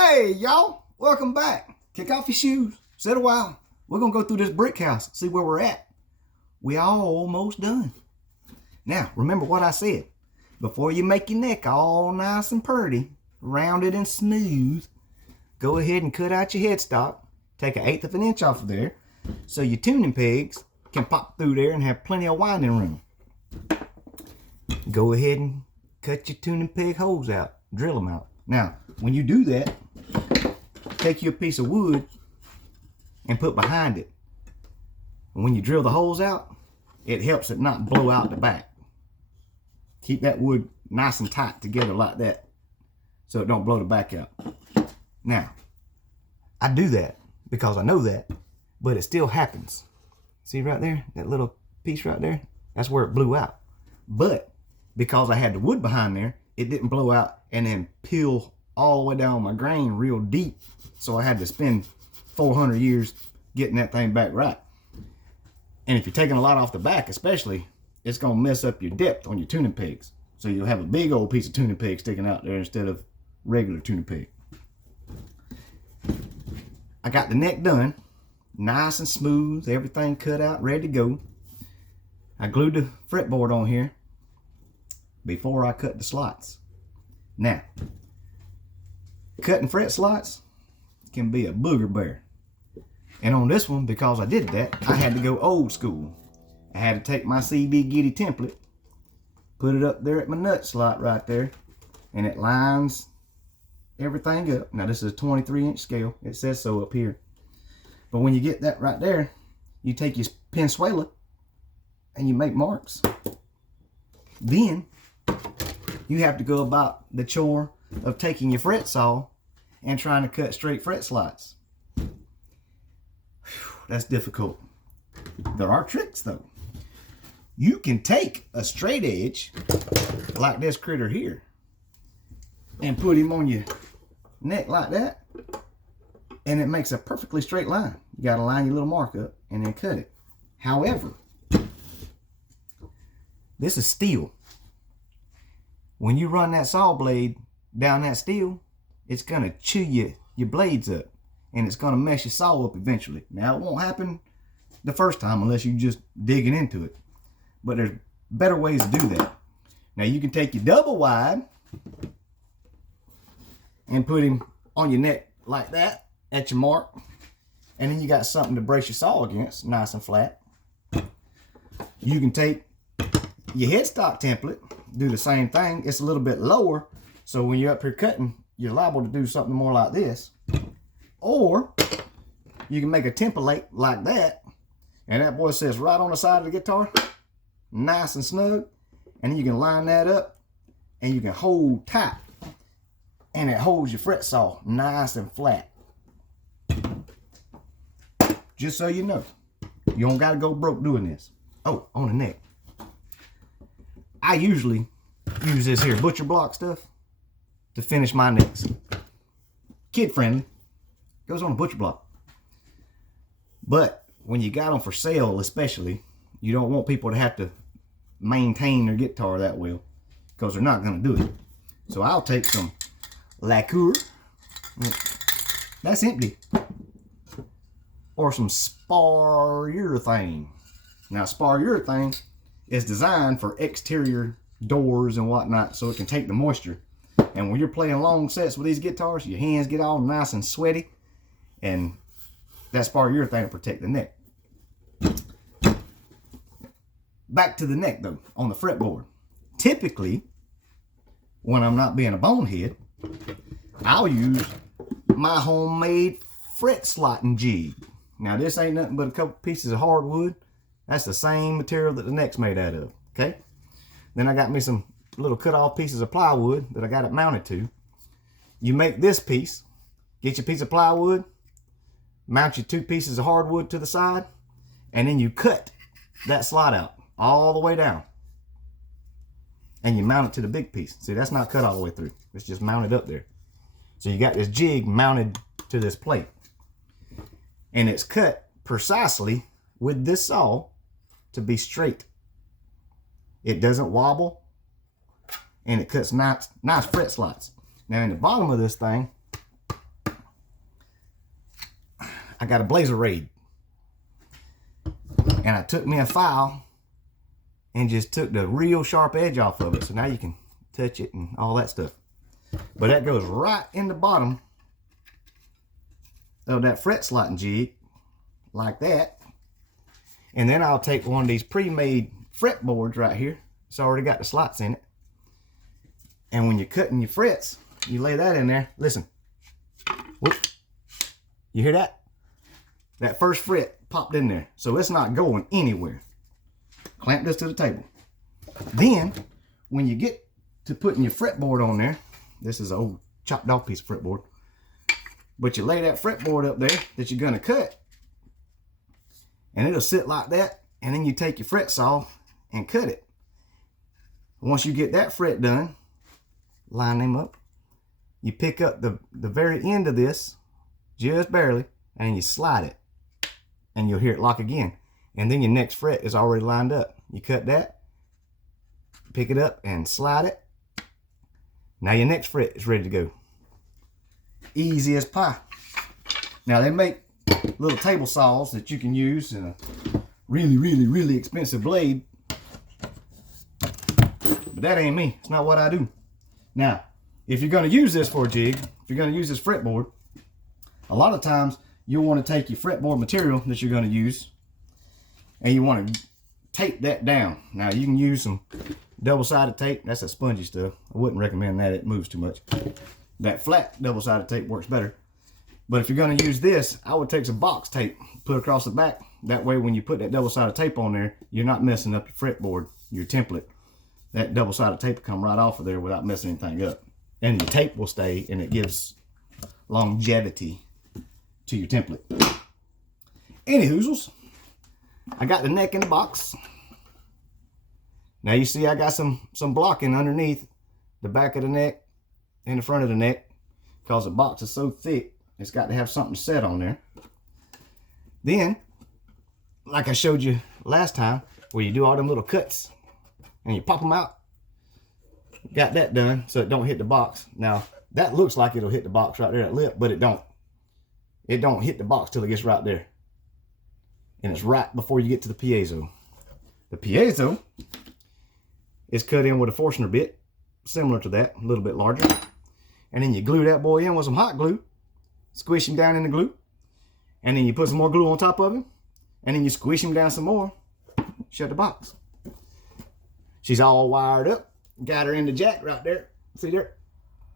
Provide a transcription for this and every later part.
Hey, y'all, welcome back. Kick off your shoes, sit a while. We're going to go through this brick house, see where we're at. We almost done. Now, remember what I said. Before you make your neck all nice and pretty, rounded and smooth, go ahead and cut out your headstock. Take 1/8 of an inch off of there so your tuning pegs can pop through there and have plenty of winding room. Go ahead and cut your tuning peg holes out. Drill them out. Now, when you do that, take you a piece of wood and put behind it. And when you drill the holes out, it helps it not blow out the back. Keep that wood nice and tight together like that so it don't blow the back out. Now, I do that because I know that, but it still happens. See right there, that little piece right there? That's where it blew out. But because I had the wood behind there, it didn't blow out and then peel all the way down my grain real deep. So I had to spend 400 years getting that thing back right. And if you're taking a lot off the back especially, it's going to mess up your depth on your tuning pegs. So you'll have a big old piece of tuning peg sticking out there instead of regular tuning peg. I got the neck done. Nice and smooth. Everything cut out, ready to go. I glued the fretboard on here before I cut the slots. Now, cutting fret slots can be a booger bear. And on this one, because I did that, I had to go old school. I had to take my CB Giddy template, put it up there at my nut slot right there, and it lines everything up. Now this is a 23-inch scale. It says so up here. But when you get that right there, you take your pensuela and you make marks. Then you have to go about the chore of taking your fret saw and trying to cut straight fret slots. That's difficult. There are tricks though. You can take a straight edge like this critter here and put him on your neck like that, and it makes a perfectly straight line. You got to line your little mark up and then cut it. However, this is steel. When you run that saw blade down that steel, it's going to chew your blades up, and it's going to mess your saw up eventually. Now, it won't happen the first time unless you just digging into it, but there's better ways to do that. Now, you can take your double wide and put him on your neck like that at your mark, and then you got something to brace your saw against, nice and flat. You can take your headstock template, do the same thing. It's a little bit lower, so when you're up here cutting, you're liable to do something more like this. Or you can make a template like that, and that boy sits right on the side of the guitar, nice and snug, and you can line that up and you can hold tight, and it holds your fret saw nice and flat. Just so you know, you don't got to go broke doing this. Oh, on the neck, I usually use this here butcher block stuff to finish my necks. Kid friendly, goes on a butcher block. But when you got them for sale especially, you don't want people to have to maintain their guitar that well, because they're not going to do it. So I'll take some lacquer, that's empty, or some spar urethane. Now spar urethane is designed for exterior doors and whatnot, so it can take the moisture. And when you're playing long sets with these guitars, your hands get all nice and sweaty, and that spar urethane will protect the neck. Back to the neck though, on the fretboard. Typically, when I'm not being a bonehead, I'll use my homemade fret slotting jig. Now this ain't nothing but a couple pieces of hardwood. That's the same material that the neck's made out of, okay? Then I got me some little cut off pieces of plywood that I got it mounted to. You make this piece, get your piece of plywood, mount your 2 pieces of hardwood to the side, and then you cut that slot out all the way down. And you mount it to the big piece. See, that's not cut all the way through. It's just mounted up there. So you got this jig mounted to this plate. And it's cut precisely with this saw to be straight. It doesn't wobble, and it cuts nice fret slots. Now in the bottom of this thing, I got a Blazer Raid. And I took me a file and just took the real sharp edge off of it. So now you can touch it and all that stuff. But that goes right in the bottom of that fret slotting jig, like that. And then I'll take one of these pre-made fretboards right here. It's already got the slots in it. And when you're cutting your frets, you lay that in there. Listen. Whoop. You hear that? That first fret popped in there. So it's not going anywhere. Clamp this to the table. Then, when you get to putting your fretboard on there, this is an old chopped off piece of fretboard, but you lay that fretboard up there that you're going to cut, and it'll sit like that, and then you take your fret saw and cut it. Once you get that fret done, line them up, you pick up the very end of this, just barely, and you slide it, and you'll hear it lock again. And then your next fret is already lined up. You cut that, pick it up and slide it. Now your next fret is ready to go. Easy as pie. Now they make little table saws that you can use in a really expensive blade. But that ain't me. It's not what I do. Now, if you're going to use this for a jig, if you're going to use this fretboard, a lot of times you'll want to take your fretboard material that you're going to use and you want to tape that down. Now you can use some double-sided tape. That's a spongy stuff. I wouldn't recommend that. It moves too much. That flat double-sided tape works better. But if you're going to use this, I would take some box tape, put across the back. That way when you put that double-sided tape on there, you're not messing up your fretboard, your template. That double-sided tape will come right off of there without messing anything up. And the tape will stay, and it gives longevity to your template. Any hoozles, I got the neck in the box. Now you see I got some blocking underneath the back of the neck and the front of the neck, because the box is so thick, it's got to have something set on there. Then, like I showed you last time, where you do all them little cuts and you pop them out, got that done so it don't hit the box. Now that looks like it'll hit the box right there, that lip, but it don't. It don't hit the box till it gets right there. And it's right before you get to the piezo. The piezo is cut in with a Forstner bit, similar to that, a little bit larger. And then you glue that boy in with some hot glue, squish him down in the glue, and then you put some more glue on top of him, and then you squish him down some more, shut the box. She's all wired up, got her in the jack right there, see there?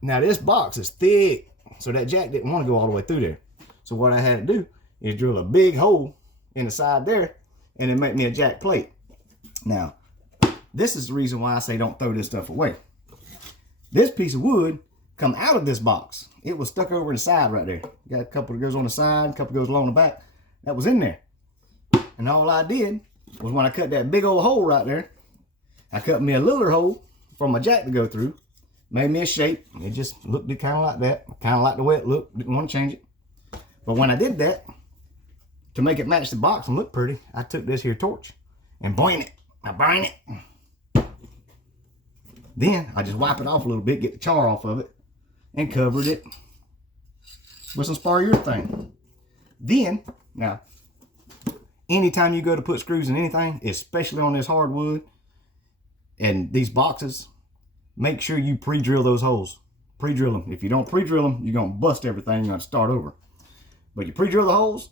Now this box is thick, so that jack didn't want to go all the way through there. So what I had to do is drill a big hole in the side there, and then make me a jack plate. Now, this is the reason why I say don't throw this stuff away. This piece of wood come out of this box. It was stuck over in the side right there. Got a couple that goes on the side, a couple goes along the back. That was in there. And all I did was when I cut that big old hole right there, I cut me a littler hole for my jack to go through. Made me a shape. It just looked kind of like that. Kind of like the way it looked. Didn't want to change it. But when I did that, to make it match the box and look pretty, I took this here torch and boing it. I burn it. Then I just wipe it off a little bit, get the char off of it, and covered it with some spar urethane. Then, now, anytime you go to put screws in anything, especially on this hardwood and these boxes, make sure you pre-drill those holes. Pre-drill them. If you don't pre-drill them, you're going to bust everything. You're going to start over. But you pre-drill the holes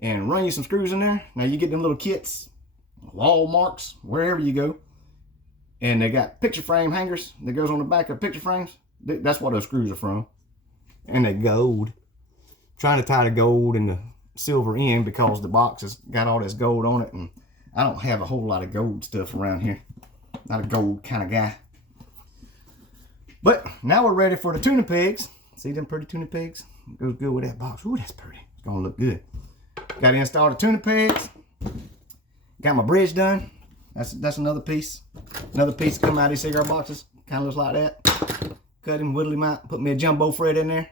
and run you some screws in there. Now you get them little kits, Walmarts, wherever you go, and they got picture frame hangers that goes on the back of picture frames. That's what those screws are from. And they gold. Trying to tie the gold and the silver in because the box has got all this gold on it, and I don't have a whole lot of gold stuff around here. Not a gold kind of guy. But now we're ready for the tuning pegs. See them pretty tuning pegs? Goes good with that box. Ooh, that's pretty. It's gonna look good. Got to install the tuning pegs. Got my bridge done. That's another piece. Another piece come out of these cigar boxes. Kind of looks like that. Cut him, whittle him out. Put me a jumbo thread in there.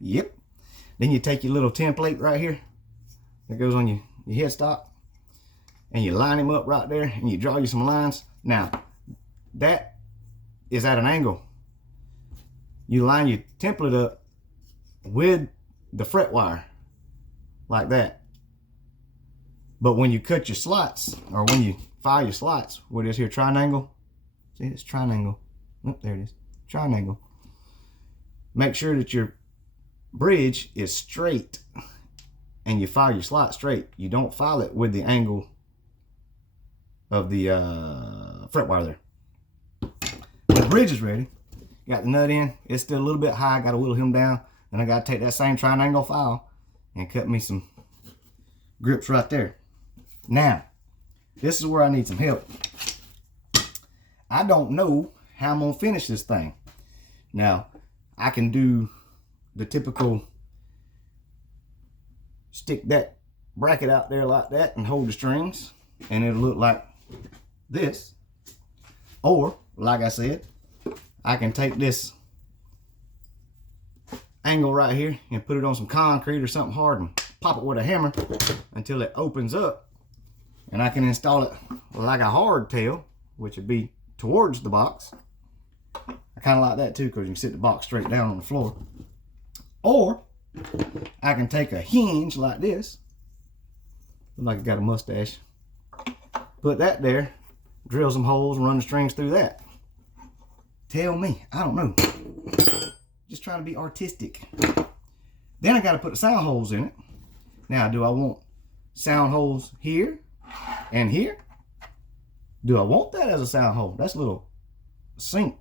Yep. Then you take your little template right here that goes on your headstock, and you line him up right there, and you draw you some lines. Now, that is at an angle. You line your template up with the fret wire. like that. But when you cut your slots, or when you file your slots with this here triangle, see this triangle, oh, there it is, triangle. Make sure that your bridge is straight and you file your slot straight. You don't file it with the angle of the fret wire there. When the bridge is ready, got the nut in, it's still a little bit high, got to whittle him down. Then I got to take that same triangle file and cut me some grips right there. Now, this is where I need some help. I don't know how I'm going to finish this thing. Now, I can do the typical stick that bracket out there like that and hold the strings, and it'll look like this. Or, like I said, I can take this angle right here and put it on some concrete or something hard and pop it with a hammer until it opens up, and I can install it like a hard tail, which would be towards the box. I kind of like that too, because you can sit the box straight down on the floor. Or I can take a hinge like this, look like it got a mustache, put that there, drill some holes and run the strings through that. Tell me, I don't know, just trying to be artistic. Then I got to put the sound holes in it. Now, do I want sound holes here and here? Do I want that as a sound hole? That's a little sink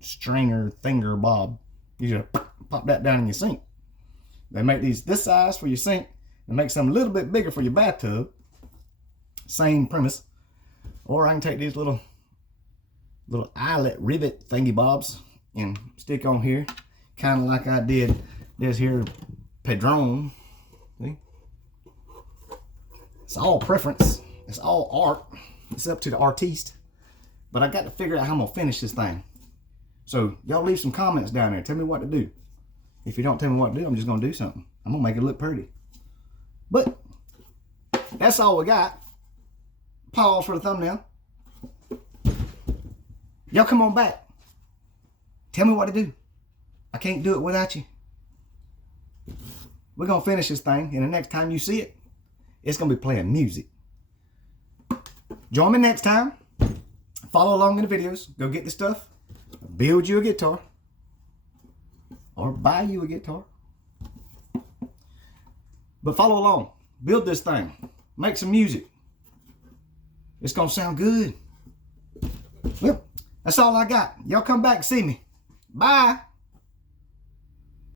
strainer thinger bob. You just pop that down in your sink. They make these this size for your sink. They make some a little bit bigger for your bathtub. Same premise. Or I can take these little eyelet rivet thingy bobs and stick on here, kind of like I did this here Padron. See? It's all preference. It's all art. It's up to the artiste. But I got to figure out how I'm gonna finish this thing. So y'all leave some comments down there. Tell me what to do. If you don't tell me what to do, I'm just gonna do something. I'm gonna make it look pretty. But that's all we got. Pause for the thumbnail. Y'all come on back. Tell me what to do. I can't do it without you. We're gonna finish this thing, and the next time you see it, it's gonna be playing music. Join me next time. Follow along in the videos. Go get the stuff. Build you a guitar. Or buy you a guitar. But follow along. Build this thing. Make some music. It's gonna sound good. Well, that's all I got. Y'all come back and see me. Bye.